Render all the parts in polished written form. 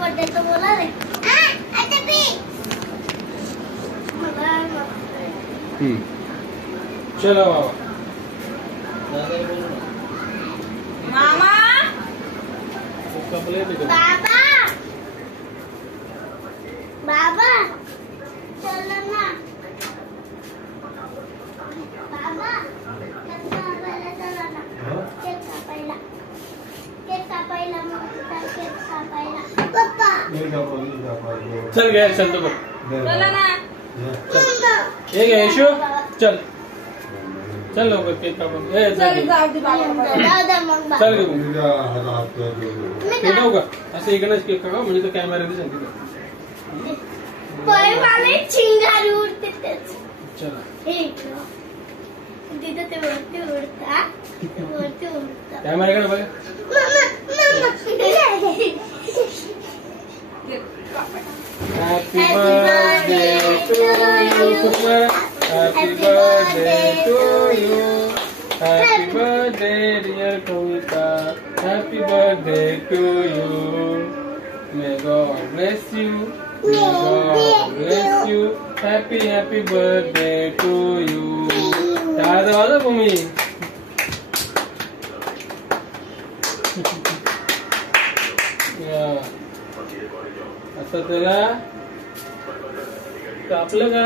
Birthday तो बोला रे अच्छा भी चलो मामा बाबा बाबा चलो ना बाबा चलो ना केक कापायला पप्पा चल गया चल तो चला ना ये गया यशु चल चल लवकर केक कापून चल घेऊ का असं इकडनंच केक कापा म्हणजे तो कॅमेरा दिसेल तिथं चिंगारी उडते चला तिथं ते वरती उडता कॅमेराकडे बघा Happy birthday to you, Kusmara. Happy birthday to you. Happy birthday, dear Kavita. Happy birthday to you. May God bless you. May God bless you. Happy birthday to you. Tada wala Bhumi. Yeah. असं त्याला कापलं का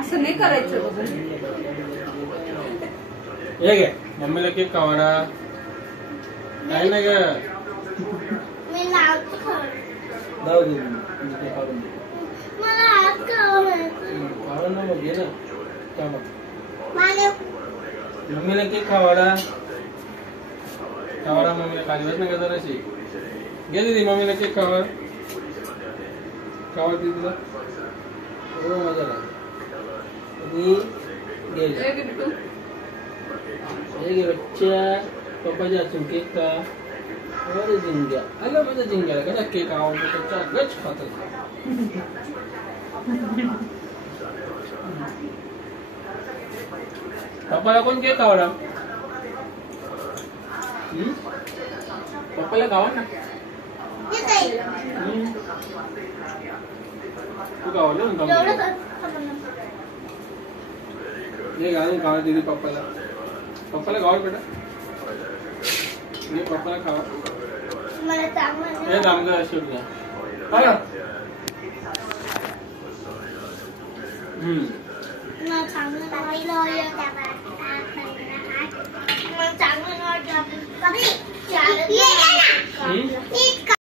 असं नाही करायचं हे घे मम्मीला केक खावाडा काय नाही का मी नाव जाऊ दे मला हात खावा ना मग घे ना का मग मला मम्मीला केक खावाडा खावाडा मम्मीला खाली बस नका जराशी घे दीदी मम्मीला केक खावा खावा दीदीला हो मजा घे घे बच्चा पप्पाच्या हातून केक का अरे जिंग्या आलं माझ्या जिंग्याला कसा केक आवडतो त्याचा गच खात पप्पाला कोण केक आवडा पप्पाला खावा ना तू खावलं ना हे घालून खावा दीदी पप्पाला खावा बेटा हे पप्पाला खावा मला चांगलं हे दामगर अशोक घ्या मला चांगलं चांगलं